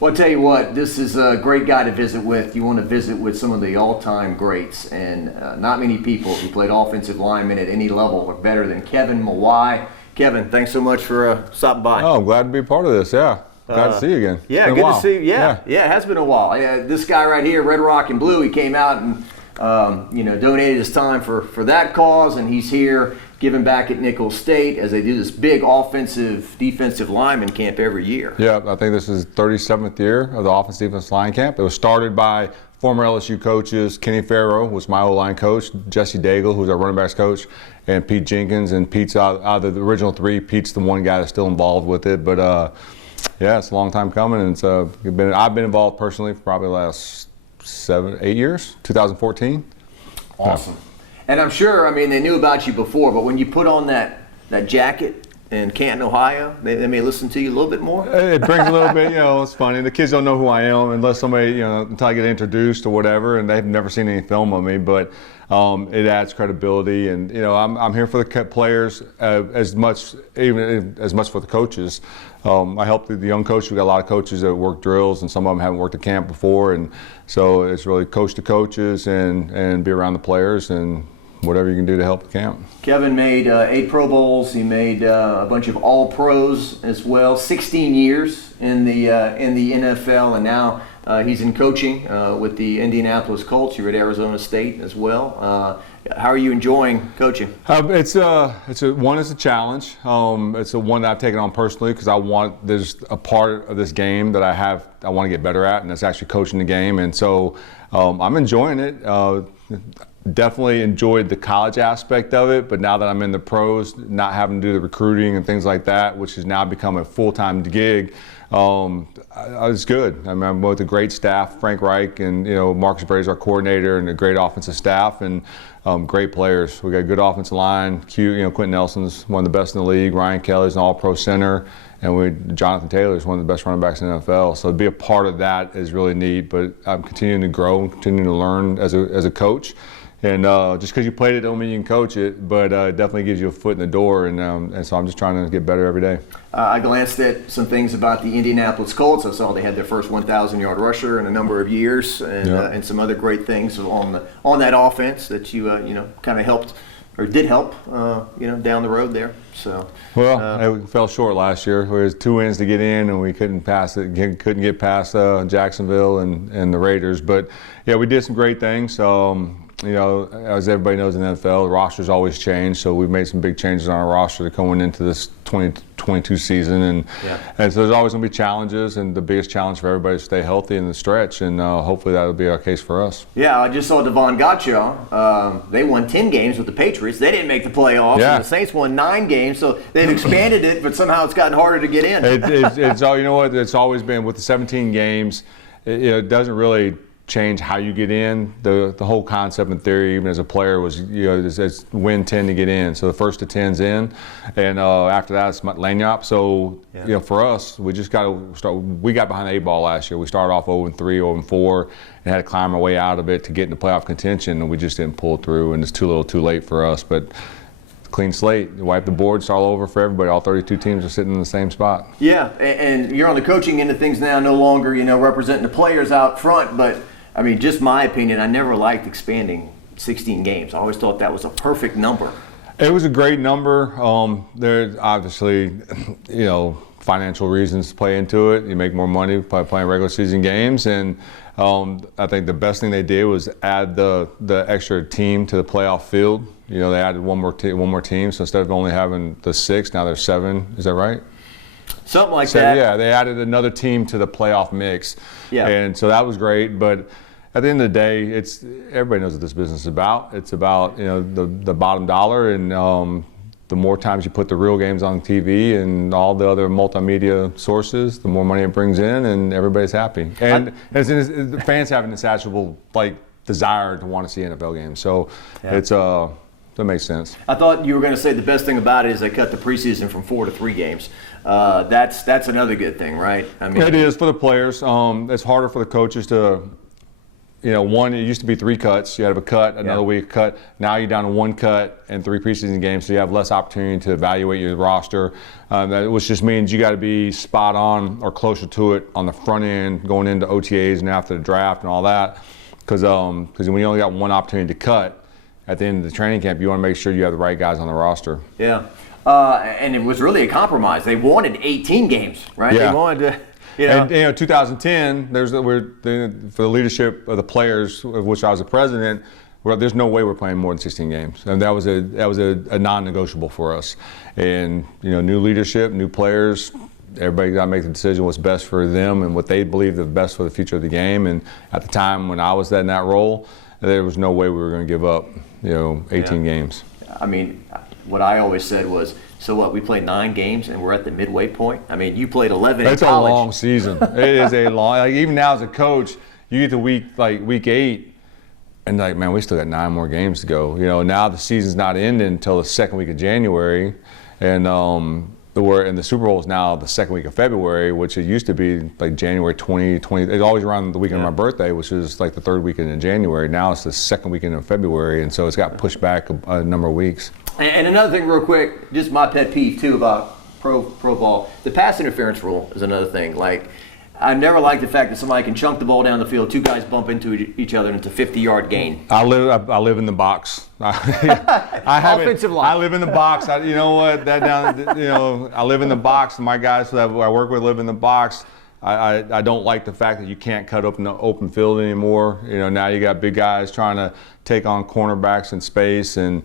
Well, I'll tell you what, this is a great guy to visit with. You want to visit with some of the all-time greats, and not many people who played offensive linemen at any level are better than Kevin Mawae. Kevin, thanks so much for stopping by. Oh, I'm glad to be a part of this, yeah. Glad to see you again. Yeah, good to see you. Yeah, it has been a while. This guy right here, Red Rock and Blue, he came out and donated his time for that cause, and he's here giving back at Nicholls State as they do this big offensive defensive lineman camp every year. Yeah, I think this is 37th year of the offensive defensive line camp. It was started by former LSU coaches. Kenny Farrow was my O-line coach, Jesse Daigle, who's our running backs coach, and Pete Jenkins. And Pete's out of the original three. Pete's the one guy that's still involved with it. But yeah, it's a long time coming, and I've been involved personally for probably the last 7-8 years, 2014. Awesome. And I'm sure, they knew about you before, but when you put on that jacket in Canton, Ohio, they may listen to you a little bit more? It brings a little bit, it's funny. The kids don't know who I am unless somebody, until I get introduced or whatever, and they've never seen any film of me, but it adds credibility. And, I'm here for the players as much for the coaches. I help the young coaches. We got a lot of coaches that work drills, and some of them haven't worked at camp before, and so it's really coach to coaches and be around the players and whatever you can do to help the camp. Kevin made 8 Pro Bowls. He made a bunch of All-Pros as well. 16 years in the NFL, and now he's in coaching with the Indianapolis Colts. You're at Arizona State as well. How are you enjoying coaching? It's a challenge. It's one that I've taken on personally because there's a part of this game that I want to get better at, and that's actually coaching the game. And so I'm enjoying it. Definitely enjoyed the college aspect of it, but now that I'm in the pros, not having to do the recruiting and things like that, which has now become a full-time gig, it's good. I'm with a great staff, Frank Reich and Marcus Brady's our coordinator, and a great offensive staff, and great players. We got a good offensive line. Quentin Nelson's one of the best in the league. Ryan Kelly's an All-Pro center, and Jonathan Taylor's one of the best running backs in the NFL. So to be a part of that is really neat. But I'm continuing to grow and continuing to learn as a coach. And just because you played it don't mean you can coach it, but it definitely gives you a foot in the door, and so I'm just trying to get better every day. I glanced at some things about the Indianapolis Colts. I saw they had their first 1,000-yard rusher in a number of years, and some other great things on that offense that you kind of helped or did help down the road there. So we fell short last year. There was 2 wins to get in, and we couldn't couldn't get past Jacksonville and the Raiders. But yeah, we did some great things. As everybody knows in the NFL, the roster's always changed, so we've made some big changes on our roster going into this 2022 season, and so there's always going to be challenges, and the biggest challenge for everybody is to stay healthy in the stretch, and hopefully that'll be our case for us. Yeah, I just saw Devon Gotcha. They won 10 games with the Patriots. They didn't make the playoffs, and the Saints won 9 games, so they've expanded it, but somehow it's gotten harder to get in. It's all, it's always been with the 17 games, it doesn't really change how you get in. The whole concept and theory, even as a player, was it's win 10 to get in. So the first to 10's in, and after that it's lanyard. So for us, we just got to start. We got behind the 8 ball last year. We started off 0-3, 0-4, and had to climb our way out of it to get into playoff contention, and we just didn't pull through. And it's too little, too late for us. But clean slate, wipe the board, start all over for everybody. All 32 teams are sitting in the same spot. Yeah, and you're on the coaching end of things now, no longer representing the players out front, but. Just my opinion, I never liked expanding 16 games. I always thought that was a perfect number. It was a great number. There's obviously, financial reasons to play into it. You make more money by playing regular season games, and I think the best thing they did was add the extra team to the playoff field. They added one more team, so instead of only having the 6, now there's 7. Is that right? Something like that. Yeah, they added another team to the playoff mix. Yeah. And so that was great. But at the end of the day, everybody knows what this business is about. It's about the bottom dollar, and the more times you put the real games on TV and all the other multimedia sources, the more money it brings in, and everybody's happy. And the fans have an insatiable desire to want to see NFL games. So that makes sense. I thought you were going to say the best thing about it is they cut the preseason from 4 to 3 games. That's another good thing, right? It is for the players. It's harder for the coaches to one, it used to be 3 cuts. You had a cut, another week cut. Now you're down to 1 cut and 3 preseason games, so you have less opportunity to evaluate your roster. Which just means you got to be spot on or closer to it on the front end, going into OTAs and after the draft and all that. Because when you only got 1 opportunity to cut at the end of the training camp, you want to make sure you have the right guys on the roster. Yeah, and it was really a compromise. They wanted 18 games, right? Yeah. They wanted to. And 2010, for the leadership of the players, of which I was the president, there's no way we're playing more than 16 games, and that was a non-negotiable for us. And new leadership, new players, everybody got to make the decision what's best for them and what they believe is best for the future of the game. And at the time when I was in that role, there was no way we were going to give up 18 games. I mean, what I always said was, so what, we played 9 games and we're at the midway point? I mean, you played 11 in college. It's a long season. It is a long, even now as a coach, you get to week 8 and man, we still got 9 more games to go. Now the season's not ending until the second week of January, and the Super Bowl is now the second week of February, which it used to be like January 20. It's always around the weekend of my birthday, which is like the 3rd weekend in January. Now it's the 2nd weekend of February, and so it's got pushed back a number of weeks. And another thing real quick, just my pet peeve too about pro ball, the pass interference rule is another thing. Like, I never liked the fact that somebody can chunk the ball down the field, 2 guys bump into each other, and it's a 50-yard gain. I live in the box. Offensive line. I live in the box. I live in the box. And my guys that I work with live in the box. I don't like the fact that you can't cut open the open field anymore. Now you got big guys trying to take on cornerbacks in space, and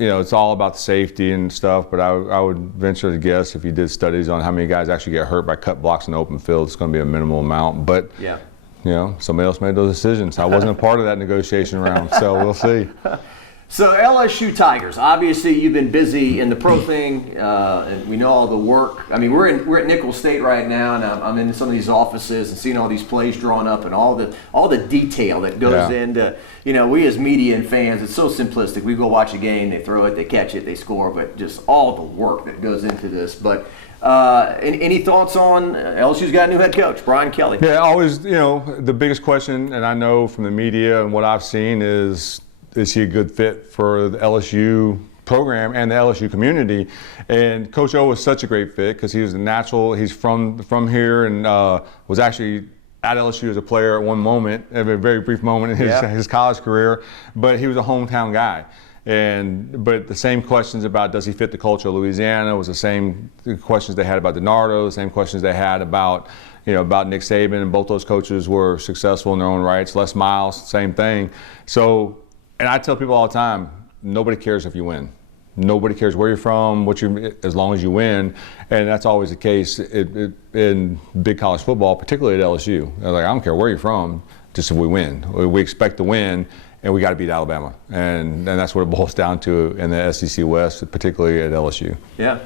it's all about the safety and stuff, but I would venture to guess if you did studies on how many guys actually get hurt by cut blocks in the open field, it's going to be a minimal amount. But, somebody else made those decisions. I wasn't a part of that negotiation round, so we'll see. So LSU Tigers, obviously you've been busy in the pro thing, and we know all the work. I mean, we're at Nicholls State right now, and I'm in some of these offices and seeing all these plays drawn up and all the detail that goes into, we as media and fans, it's so simplistic. We go watch a game, they throw it, they catch it, they score, but just all the work that goes into this. But any thoughts on LSU's got a new head coach, Brian Kelly? Yeah, always, the biggest question, and I know from the media and what I've seen is he a good fit for the LSU program and the LSU community? And Coach O was such a great fit because he was a natural. He's from here and was actually at LSU as a player at one moment, a very brief moment in his college career, but he was a hometown guy. But the same questions about does he fit the culture of Louisiana was the same questions they had about DiNardo, the same questions they had about Nick Saban, and both those coaches were successful in their own rights. Les Miles, same thing. So. And I tell people all the time, nobody cares if you win. Nobody cares where you're from, as long as you win. And that's always the case in big college football, particularly at LSU. They're like, I don't care where you're from, just if we win. We expect to win, and we got to beat Alabama. And that's what it boils down to in the SEC West, particularly at LSU. Yeah.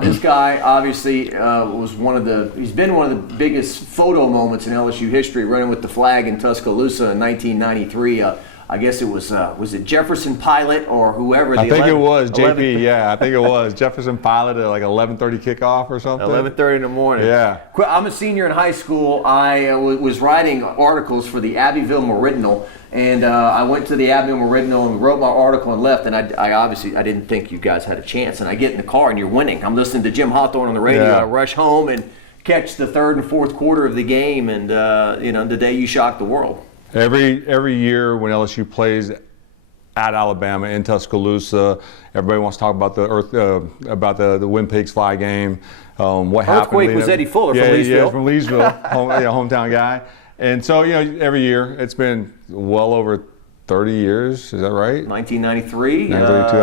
This guy obviously he's been one of the biggest photo moments in LSU history, running with the flag in Tuscaloosa in 1993. I guess it was it Jefferson Pilot or whoever? I think it was JP. Yeah, I think it was Jefferson Pilot at like 11:30 kickoff or something. 11:30 in the morning. Yeah. I'm a senior in high school. I was writing articles for the Abbeville Meridional, and I went to the Abbeville Meridional and wrote my article and left. And I didn't think you guys had a chance. And I get in the car and you're winning. I'm listening to Jim Hawthorne on the radio. Yeah. I rush home and catch the 3rd and 4th quarter of the game, and the day you shocked the world. Every year when LSU plays at Alabama in Tuscaloosa, everybody wants to talk about the When Pigs Fly game. What happened? Earthquake was Eddie Fuller from Leesville. Yeah, from Leesville, hometown guy. And so every year it's been well over 30 years. Is that right? 1993.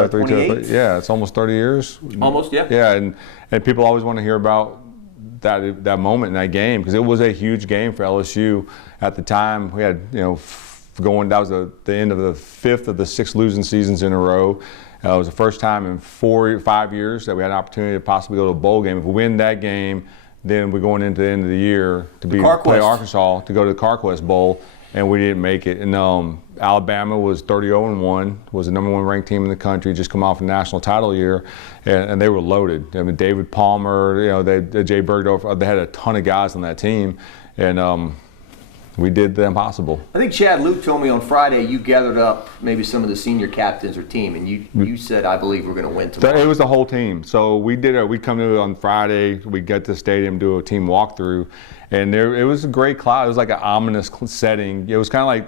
28. Yeah, it's almost 30 years. Almost, yeah. Yeah, and people always want to hear about that moment in that game because it was a huge game for LSU at the time. We had that was the end of the 5th of the 6 losing seasons in a row. It was the first time in 4 or 5 years that we had an opportunity to possibly go to a bowl game. If we win that game, then we're going into the end of the year to play Arkansas to go to the CarQuest Bowl, and we didn't make it. And Alabama was 30-0-1, was the #1 ranked team in the country, just come off a national title year, and they were loaded. I mean, David Palmer, Jay Bergdorf, they had a ton of guys on that team, and we did the impossible. I think Chad Luke told me on Friday you gathered up maybe some of the senior captains or team, and you said, I believe we're going to win tomorrow. It was the whole team. So we come to on Friday, we get to the stadium, do a team walkthrough, and it was a great cloud. It was like an ominous setting. It was kind of like,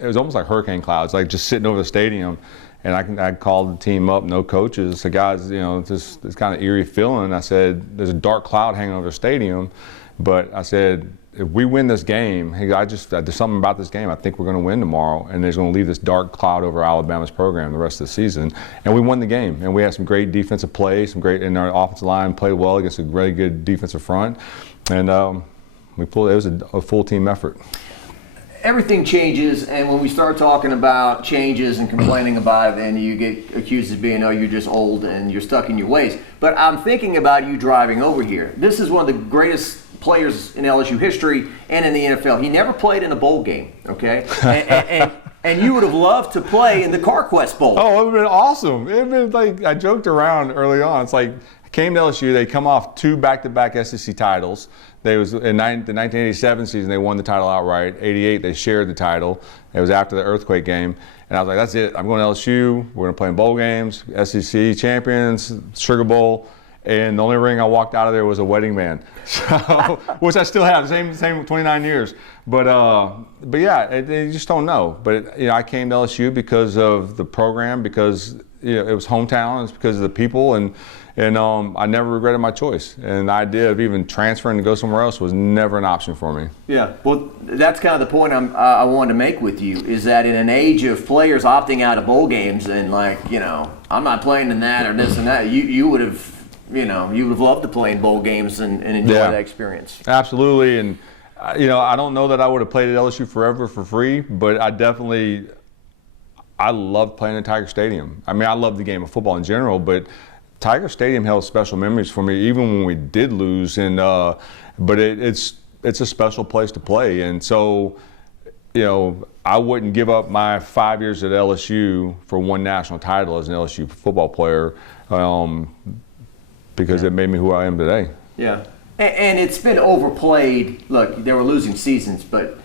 it was almost like hurricane clouds, like just sitting over the stadium. And I called the team up, no coaches. I said, guys, this kind of eerie feeling. I said, there's a dark cloud hanging over the stadium, but I said, if we win this game, hey, there's something about this game. I think we're going to win tomorrow, and there's going to leave this dark cloud over Alabama's program the rest of the season. And we won the game, and we had some great defensive plays, and our offensive line played well against a really good defensive front, and it was a full team effort. Everything changes, and when we start talking about changes and complaining about it, then you get accused of being, oh, you're just old and you're stuck in your ways. But I'm thinking about you driving over here. This is one of the greatest players in LSU history and in the NFL. He never played in a bowl game, okay? And you would have loved to play in the CarQuest Bowl. Oh, it would have been awesome. It would have been like, I joked around early on. It's like, I came to LSU, they come off 2 back-to-back SEC titles. They was in the 1987 season, they won the title outright. 88, they shared the title. It was after the earthquake game. And I was like, that's it. I'm going to LSU. We're going to play in bowl games, SEC champions, Sugar Bowl. And the only ring I walked out of there was a wedding band, so, which I still have, same 29 years. But yeah, you just don't know. But I came to LSU because of the program, because it was hometown, it's because of the people, and I never regretted my choice. And the idea of even transferring to go somewhere else was never an option for me. Yeah, well, that's kind of the point I wanted to make with you, is that in an age of players opting out of bowl games and I'm not playing in that or this and that, you would have. You would have loved to play in bowl games and enjoy that experience. Absolutely, and I don't know that I would have played at LSU forever for free, but I loved playing at Tiger Stadium. I mean, I love the game of football in general, but Tiger Stadium held special memories for me, even when we did lose. And but it's a special place to play, and so I wouldn't give up my 5 years at LSU for one national title as an LSU football player. Because it made me who I am today. Yeah. And it's been overplayed. Look, they were losing seasons, but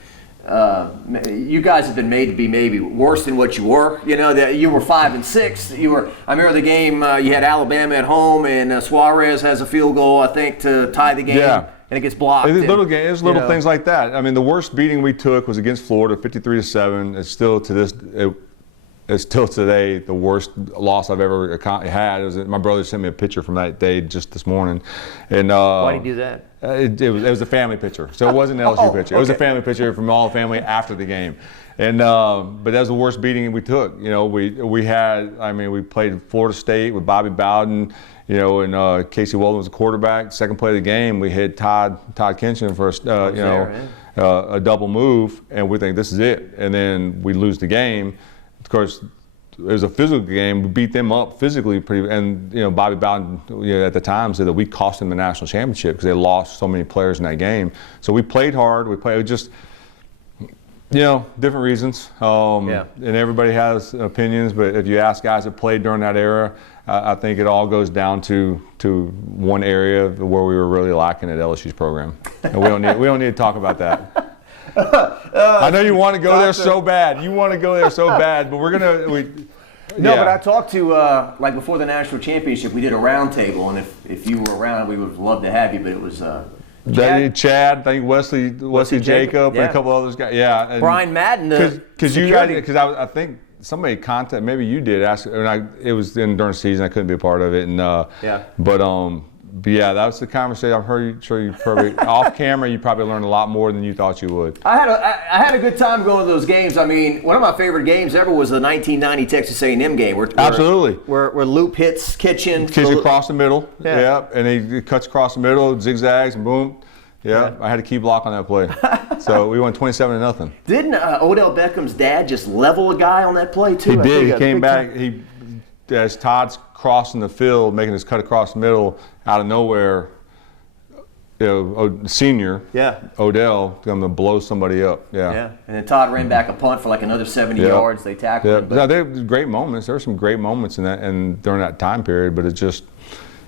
you guys have been made to be maybe worse than what you were. That you were 5-6. I remember the game, you had Alabama at home, and Suarez has a field goal, I think, to tie the game. Yeah. And it gets blocked. It's little things like that. I mean, the worst beating we took was against Florida, 53-7. It's still It's still today the worst loss I've ever had. My brother sent me a picture from that day just this morning. And why did he do that? It was a family picture, so it wasn't an LSU picture. It was a family picture from all the family after the game. And but that was the worst beating we took. We played Florida State with Bobby Bowden. And Casey Weldon was the quarterback. Second play of the game, we hit Todd Kinchin for a double move, and we think this is it. And then we lose the game. Of course, it was a physical game. We beat them up physically and Bobby Bowden at the time said that we cost them the national championship because they lost so many players in that game. So we played hard. We played just different reasons. And everybody has opinions, but if you ask guys that played during that era, I think it all goes down to one area where we were really lacking at LSU's program. And we don't need to talk about that. I know you want to go there so bad. You want to go there so bad, but but I talked to before the national championship, we did a round table, and if you were around, we would have loved to have you. But it was Chad, I think Wesley Jacob, and a couple others guys. Yeah, and Brian Madden. Because I think somebody contacted, maybe you did ask, and it was during the season. I couldn't be a part of it, But yeah, that was the conversation. I'm sure you probably off camera. You probably learned a lot more than you thought you would. I had a good time going to those games. I mean, one of my favorite games ever was the 1990 Texas A&M game. Absolutely. Where Loop hits Kitchen across the middle. Yeah. And he cuts across the middle, zigzags, and boom. Yeah. I had a key block on that play. So we won 27-0. Didn't Odell Beckham's dad just level a guy on that play too? He did. He came back. As Todd's crossing the field, making his cut across the middle, out of nowhere, senior Odell going to blow somebody up. Yeah. And then Todd ran back a punt for like another 70 yards. They tackled him. No, there were great moments. There were some great moments in that and during that time period, but it's just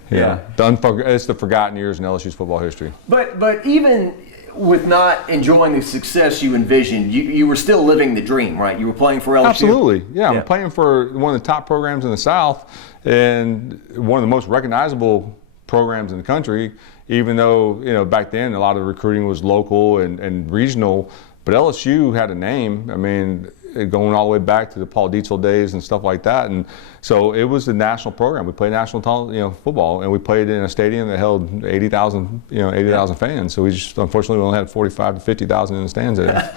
it's the forgotten years in LSU's football history. But even with not enjoying the success you envisioned, you were still living the dream, right? You were playing for LSU. Absolutely, yeah. I'm playing for one of the top programs in the South and one of the most recognizable programs in the country, even though, back then a lot of the recruiting was local and regional, but LSU had a name. I mean, going all the way back to the Paul Dietzel days and stuff like that. And so it was a national program. We played national football, and we played in a stadium that held 80,000 fans. So we just, unfortunately, we only had 45 to 50,000 in the stands there.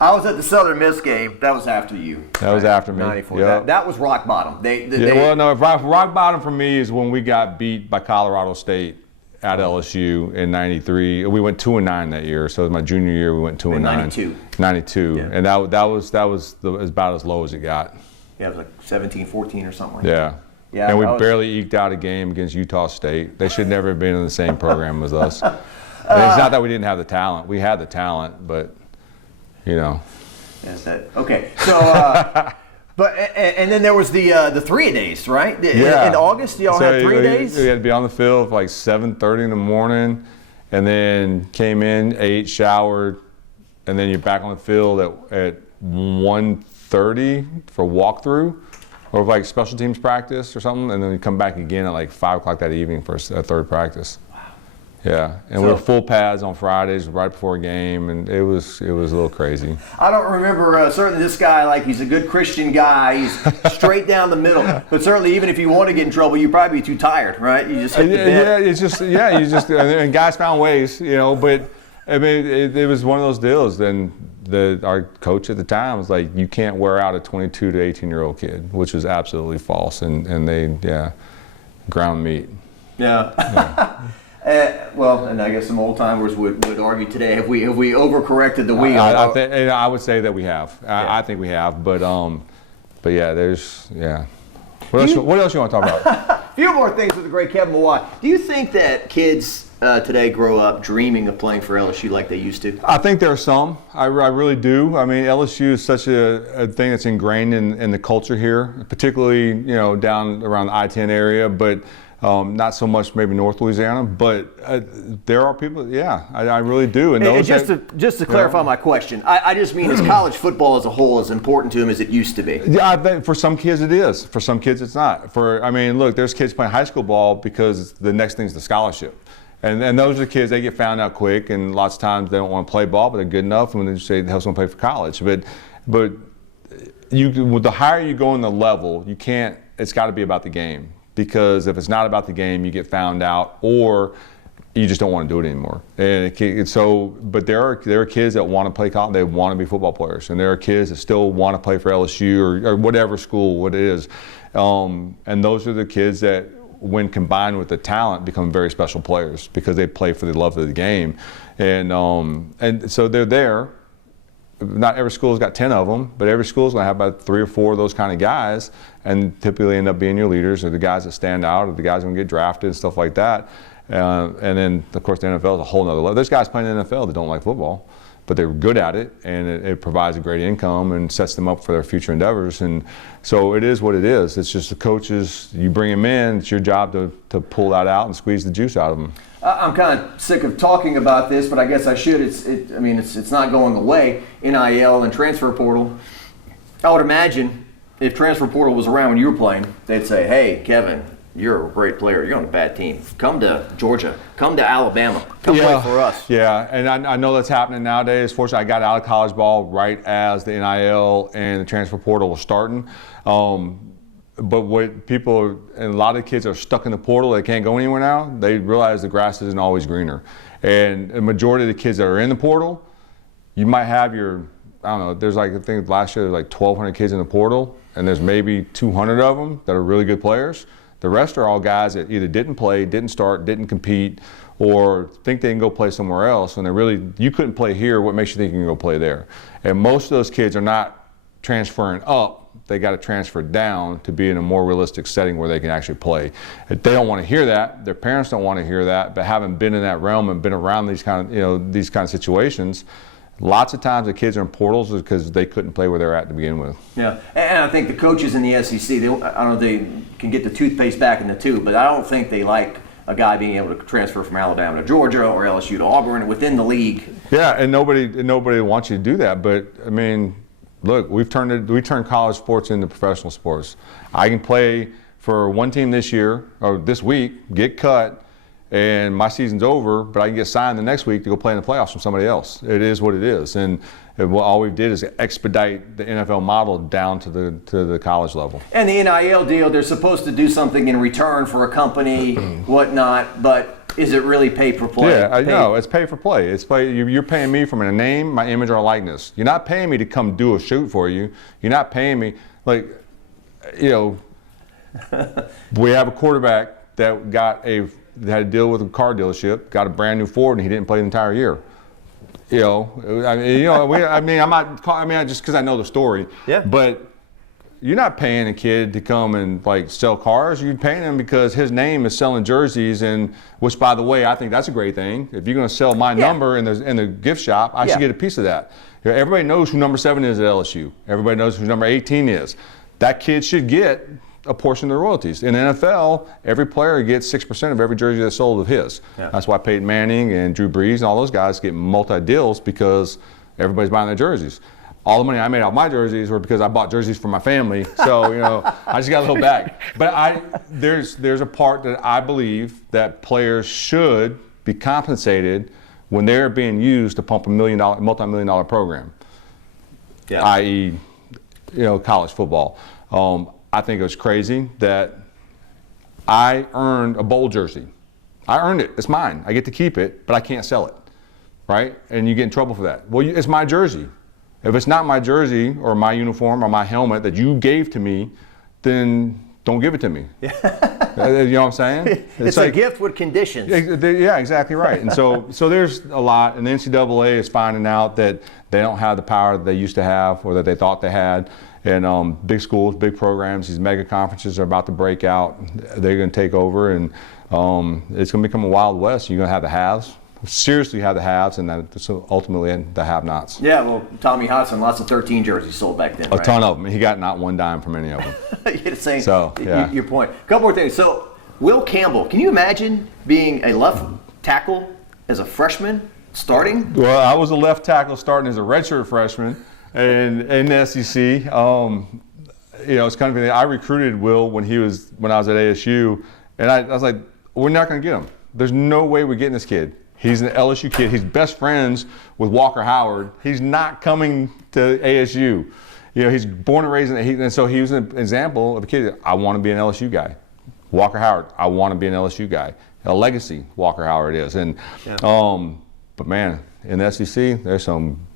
I was at the Southern Miss game. That was after you. That was after me. 94. Yep. That was rock bottom. Rock bottom for me is when we got beat by Colorado State at LSU in '93. We went 2-9 that year. So it was my junior year. We went 2-9. 92. Yeah. And that was about as low as it got. Yeah, it was like 17-14 or something like that. Yeah. And we barely eked out a game against Utah State. They should never have been in the same program as us. And it's not that we didn't have the talent. We had the talent, but. Yes, okay. So, but and then there was the 3-a-days, right? In August, y'all had 3 days. We had to be on the field for like 7:30 in the morning, and then came in, ate, showered, and then you're back on the field at 1:30 for walkthrough, or like special teams practice or something, and then you come back again at like 5 o'clock that evening for a third practice. Yeah, and we were full pads on Fridays right before a game, and it was a little crazy. I don't remember certainly this guy, like he's a good Christian guy. He's straight down the middle. But certainly, even if you want to get in trouble, you'd probably be too tired, right? You just hit the bed. And guys found ways, But I mean, it was one of those deals. Then our coach at the time was like, "You can't wear out a 22 to 18-year-old kid," which was absolutely false, and they ground meat. Yeah. Well, and I guess some old timers would argue today, have we overcorrected the wheel? I would say that we have. I think we have, but yeah, What else you want to talk about? A few more things with the great Kevin Mawae. Do you think that kids today grow up dreaming of playing for LSU like they used to? I think there are some. I really do. I mean, LSU is such a thing that's ingrained in the culture here, particularly down around the I-10 area, but. Not so much maybe North Louisiana, but there are people. Yeah, I really do. And just to clarify my question, I just mean is college football as a whole as important to them as it used to be? Yeah, I think for some kids it is. For some kids it's not. Look, there's kids playing high school ball because the next thing's the scholarship, and those are the kids, they get found out quick, and lots of times they don't want to play ball, but they're good enough, and when they say they help someone play for college. But the higher you go in the level, you can't. It's got to be about the game. Because if it's not about the game, you get found out, or you just don't want to do it anymore. But there are kids that want to play college, they want to be football players, and there are kids that still want to play for LSU or whatever school, what it is. And those are the kids that, when combined with the talent, become very special players because they play for the love of the game, and so they're there. Not every school's got 10 of them, but every school's going to have about 3 or 4 of those kind of guys, and typically end up being your leaders, or the guys that stand out, or the guys who can get drafted and stuff like that. And then, of course, the NFL is a whole nother level. There's guys playing in the NFL that don't like football, but they're good at it, and it provides a great income and sets them up for their future endeavors. And so it is what it is. It's just the coaches, you bring them in, it's your job to pull that out and squeeze the juice out of them. I'm kind of sick of talking about this, but I guess I should. It's not going away. NIL and transfer portal. I would imagine if transfer portal was around when you were playing, they'd say, "Hey, Kevin, you're a great player. You're on a bad team. Come to Georgia. Come to Alabama. Come play for us." Yeah, and I know that's happening nowadays. Fortunately, I got out of college ball right as the NIL and the transfer portal was starting. But what people, and a lot of kids are stuck in the portal, they can't go anywhere now, they realize the grass isn't always greener. And the majority of the kids that are in the portal, you might have there's I think last year there was like 1,200 kids in the portal, and there's maybe 200 of them that are really good players. The rest are all guys that either didn't play, didn't start, didn't compete, or think they can go play somewhere else. And you couldn't play here, what makes you think you can go play there? And most of those kids are not transferring up. They got to transfer down to be in a more realistic setting where they can actually play. They don't want to hear that. Their parents don't want to hear that. But having been in that realm and been around these kind of situations, lots of times the kids are in portals because they couldn't play where they're at to begin with. Yeah, and I think the coaches in the SEC, I don't know if they can get the toothpaste back in the tube, but I don't think they like a guy being able to transfer from Alabama to Georgia or LSU to Auburn within the league. Yeah, and nobody wants you to do that. But I mean, look, we turned college sports into professional sports. I can play for one team this year or this week, get cut, and my season's over, but I can get signed the next week to go play in the playoffs from somebody else. It is what it is, and all we did is expedite the NFL model down to the college level. And the NIL deal, they're supposed to do something in return for a company, whatnot, but is it really pay for play? Yeah, I know. It's pay for play. It's play. You're paying me from a name, my image, or a likeness. You're not paying me to come do a shoot for you. You're not paying me, like, you know, we have a quarterback that had a deal with a car dealership, got a brand new Ford, and he didn't play the entire year. You know, I'm not just because I know the story. Yeah. But you're not paying a kid to come and like sell cars. You're paying him because his name is selling jerseys, and which, by the way, I think that's a great thing. If you're going to sell my number in the gift shop, I should get a piece of that. You know, everybody knows who number 7 is at LSU. Everybody knows who number 18 is. That kid should get a portion of the royalties. In the NFL, every player gets 6% of every jersey that's sold of his. Yeah. That's why Peyton Manning and Drew Brees and all those guys get multi-deals, because everybody's buying their jerseys. All the money I made off my jerseys were because I bought jerseys for my family. So, you know, I just got a little back. But there's a part that I believe that players should be compensated when they're being used to pump a multi-million-dollar program, i.e., you know, college football. I think it was crazy that I earned a bowl jersey. I earned it. It's mine. I get to keep it, but I can't sell it, right? And you get in trouble for that. Well, it's my jersey. If it's not my jersey or my uniform or my helmet that you gave to me, then don't give it to me. You know what I'm saying? It's like a gift with conditions. Yeah, exactly right. And so there's a lot, and the NCAA is finding out that they don't have the power that they used to have or that they thought they had. And big schools, big programs, these mega conferences are about to break out. They're going to take over, and it's going to become a Wild West. You're going to have the haves, seriously have the haves, and then ultimately the have-nots. Yeah, well, Tommy Hudson, lots of 13 jerseys sold back then, A ton of them. He got not one dime from any of them. You're saying, so, yeah. Your point. A couple more things. So, Will Campbell, can you imagine being a left tackle as a freshman starting? Well, I was a left tackle starting as a redshirt freshman. And in the SEC, you know, it's kind of, I recruited Will when I was at ASU, and I was like, we're not going to get him. There's no way we're getting this kid. He's an LSU kid. He's best friends with Walker Howard. He's not coming to ASU. You know, he's born and raised and so he was an example of a kid. I want to be an LSU guy. Walker Howard, I want to be an LSU guy. A legacy Walker Howard is. And but man, in the SEC, there's some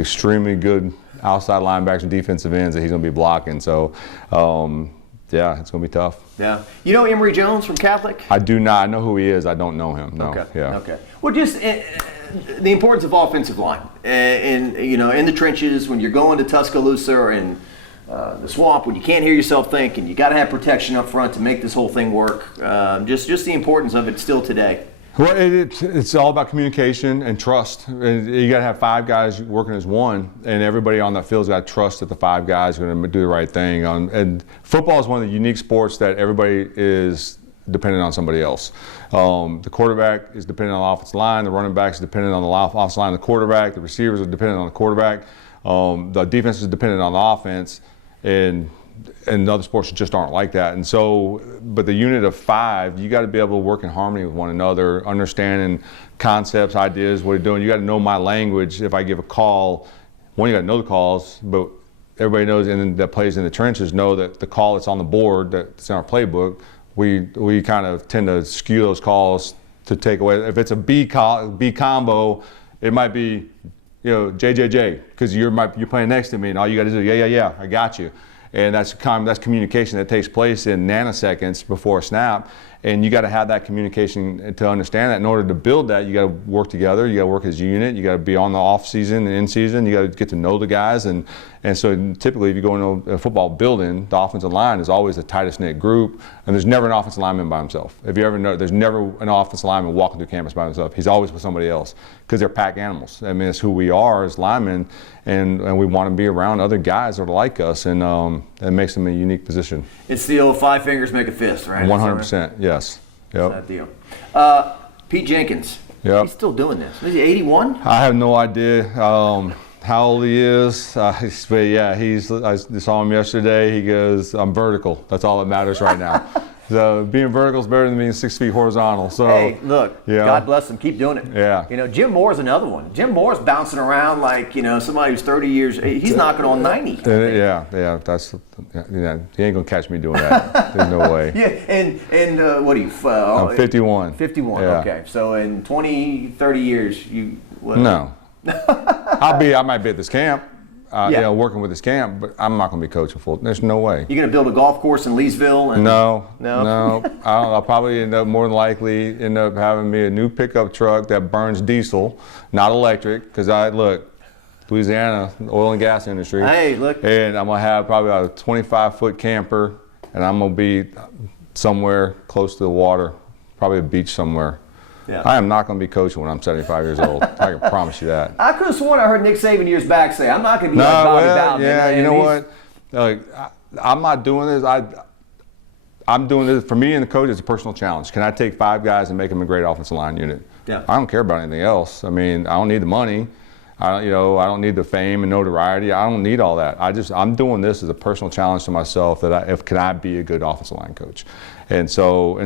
extremely good outside linebackers and defensive ends that he's going to be blocking. So, yeah, it's going to be tough. Yeah. You know Emory Jones from Catholic? I do not. I know who he is. I don't know him. No. Okay. Yeah. Okay. Well, just the importance of offensive line, and you know, in the trenches when you're going to Tuscaloosa and the swamp, when you can't hear yourself think, and you got to have protection up front to make this whole thing work. Just the importance of it still today. Well, it's all about communication and trust. You got to have 5 guys working as one, and everybody on that field's got to trust that the 5 guys are going to do the right thing. And football is one of the unique sports that everybody is dependent on somebody else. The quarterback is dependent on the offensive line. The running back is dependent on the offensive line. The quarterback, the receivers are dependent on the quarterback. The defense is dependent on the offense, and other sports just aren't like that. And so, but the unit of 5, you got to be able to work in harmony with one another, understanding concepts, ideas, what you're doing. You got to know my language. If I give a call, one, you got to know the calls, but everybody knows, and that plays in the trenches, know that the call that's on the board, that's in our playbook, we kind of tend to skew those calls to take away. If it's a B combo, it might be, you know, JJJ, because you're playing next to me, and all you got to do, yeah, I got you. And that's communication that takes place in nanoseconds before a snap. And you got to have that communication to understand that. In order to build that, you got to work together. You got to work as a unit. You got to be on the off season and in season. You got to get to know the guys. And so typically, if you go into a football building, the offensive line is always the tightest knit group. And there's never an offensive lineman by himself. If you ever know, there's never an offensive lineman walking through campus by himself. He's always with somebody else, because they're pack animals. I mean, it's who we are as linemen, and we want to be around other guys that are like us, and it makes them a unique position. It's the old 5 fingers make a fist, right? 100%, yes. Yep. That deal. Pete Jenkins. Yep. He's still doing this. Is he 81? I have no idea how old he is. But yeah, I saw him yesterday. He goes, "I'm vertical. That's all that matters right now." So being vertical is better than being 6 feet horizontal. So hey, look, yeah. God bless him. Keep doing it. Yeah. You know, Jim Moore's another one. Jim Moore's bouncing around like, you know, somebody who's 30 years. He's knocking on 90. Yeah. He ain't gonna catch me doing that. There's no way. Yeah, and what are you? I'm 51. 51. Yeah. Okay. So in 20, 30 years, you. What? No. I might be at this camp. Yeah. Working with this camp, but I'm not going to be coaching full. There's no way. You're going to build a golf course in Leesville? No. No. I'll probably more than likely end up having me a new pickup truck that burns diesel, not electric, because Louisiana, oil and gas industry. Hey, look. And I'm going to have probably a 25-foot camper, and I'm going to be somewhere close to the water, probably a beach somewhere. Yeah. I am not going to be coaching when I'm 75 years old. I can promise you that. I could have sworn I heard Nick Saban years back say, "I'm not going to be like Bobby Bowden." Yeah, you know what? I'm not doing this. I'm doing this for me and the coach. It's a personal challenge. Can I take 5 guys and make them a great offensive line unit? Yeah. I don't care about anything else. I mean, I don't need the money. I don't need the fame and notoriety. I don't need all that. I'm doing this as a personal challenge to myself can I be a good offensive line coach? And so,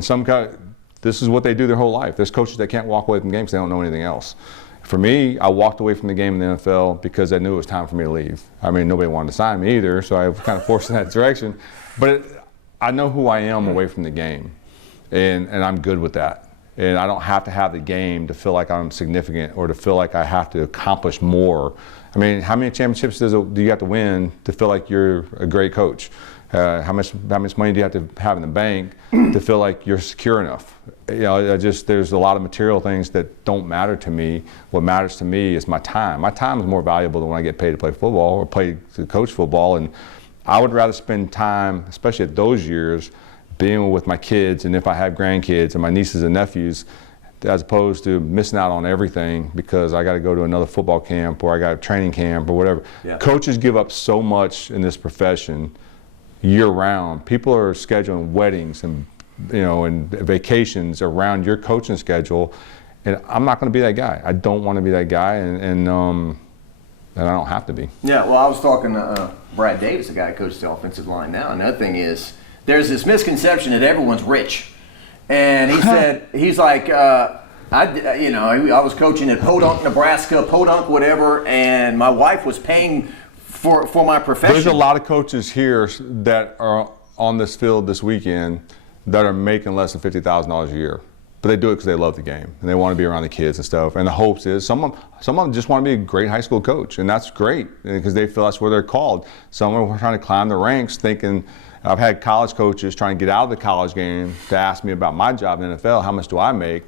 this is what they do their whole life. There's coaches that can't walk away from games. They don't know anything else. For me, I walked away from the game in the NFL because I knew it was time for me to leave. I mean, nobody wanted to sign me either, so I was kind of forced in that direction. But I know who I am away from the game, and I'm good with that. And I don't have to have the game to feel like I'm significant or to feel like I have to accomplish more. I mean, how many championships do you have to win to feel like you're a great coach? How much money do you have to have in the bank to feel like you're secure enough? There's a lot of material things that don't matter to me. What matters to me is my time. My time is more valuable than when I get paid to play football or to coach football. And I would rather spend time, especially at those years, being with my kids, and if I have grandkids and my nieces and nephews, as opposed to missing out on everything because I got to go to another football camp or I got a training camp or whatever. Yeah. Coaches give up so much in this profession year-round. People are scheduling weddings and vacations around your coaching schedule, and I'm not going to be that guy. I don't want to be that guy, and I don't have to be. Yeah, well, I was talking to Brad Davis, a guy who coaches the offensive line now. Another thing is there's this misconception that everyone's rich, and he said he's like I was coaching at Podunk, Nebraska, Podunk, whatever, and my wife was paying for my profession. There's a lot of coaches here that are on this field this weekend that are making less than $50,000 a year. But they do it because they love the game and they want to be around the kids and stuff. And the hopes is some of them just want to be a great high school coach, and that's great because they feel that's where they're called. Some are trying to climb the ranks thinking, I've had college coaches trying to get out of the college game to ask me about my job in the NFL, how much do I make?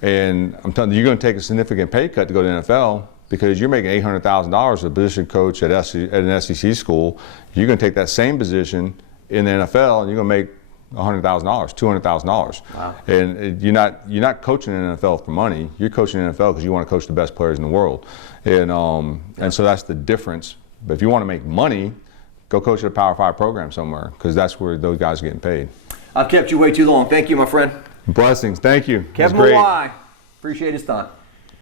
And I'm telling you, you're going to take a significant pay cut to go to the NFL. Because you're making $800,000 as a position coach at an SEC school, you're going to take that same position in the NFL and you're going to make $100,000, $200,000. Wow. And you're not coaching in the NFL for money. You're coaching in the NFL because you want to coach the best players in the world. And so that's the difference. But if you want to make money, go coach at a Power 5 program somewhere because that's where those guys are getting paid. I've kept you way too long. Thank you, my friend. Blessings. Thank you. Kevin Mawae. Appreciate his time.